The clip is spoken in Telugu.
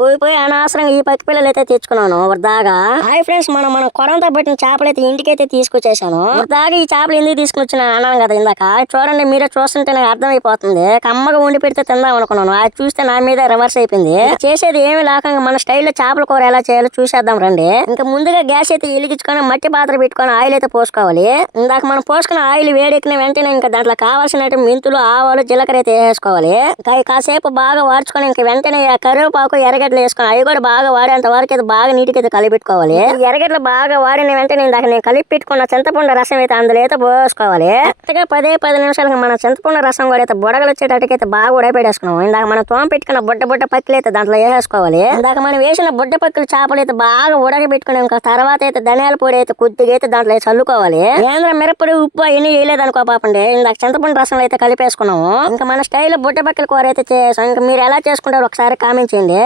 పోయి అనవసరంగా ఈ పక్క పిల్లలు అయితే తెచ్చుకున్నాను వృధాగా. హాయ్ ఫ్రెండ్స్, మనం కొరంతా పట్టిన చేపలు అయితే ఇంటికైతే తీసుకొచ్చేసాను. వృధాగా ఈ చేపలు ఎందుకు తీసుకొచ్చిన అన్నాను కదా ఇందాక. చూడండి, మీరే చూస్తుంటే నాకు అర్థమైపోతుంది. కమ్మగా వండి పెడితే తిందాం అనుకున్నాను, అది చూస్తే నా మీద రివర్స్ అయిపోయింది. చేసేది ఏమి లేకుండా మన స్టైల్లో చేపల కూర ఎలా చేయాలో చూసేద్దాం రండి. ఇంకా ముందుగా గ్యాస్ అయితే వెలిగించుకొని మట్టి పాత్ర పెట్టుకొని ఆయిల్ అయితే పోసుకోవాలి. ఇందాక మనం పోసుకున్న ఆయిల్ వేడెక్కిన వెంటనే ఇంకా దాంట్లో కావాల్సిన మెంతులు, ఆవాలు, జీలకర్ర అయితే వేసుకోవాలి. కాసేపు బాగా వాడుచుకొని ఇంక వెంటనే కరివేపాకు, ఎర్రగడ్డలు వేసుకొని అవి కూడా బాగా వాడేంత వరకు అయితే బాగా నీటికి అయితే కలిపెట్టుకోవాలి. ఎర్రగడ్డలు బాగా వాడిన వెంటనే ఇందాక నేను కలిపి పెట్టుకున్న చింతపండు రసం అయితే అందులో అయితే పోసుకోవాలి. కరెక్ట్గా 10 నిమిషాలుగా మన చింతపండు రసం కూడా అయితే బుడగలు వచ్చేటట్టుకైతే బాగా ఉడకపెట్టేసుకున్నాం. ఇందాక మనం తోమ పెట్టుకున్న బుడ్డ పక్కలు అయితే దాంట్లో వేసేసుకోవాలి. ఇందాక మనం వేసిన బుడ్డ పక్కలు చేపలు అయితే బాగా ఉడకబెట్టుకుని ఇంకా తర్వాత అయితే ధనియాల పొడి అయితే కొద్దిగా అయితే దాంట్లో చల్లుకోవాలి. ఏంద్ర మిరప్పొడి, ఉప్పు అవన్నీ వేయలేదనుకో పాపండి. ఇందాక చింతపండు రసం అయితే కలిపేసుకున్నాము. ఇంకా మన స్టైల్ బుడ్డ పక్కల కూర అయితే చేసాం. ఇంకా మీరు ఎలా చేసుకుంటారో ఒకసారి కామెంట్ చేయండి.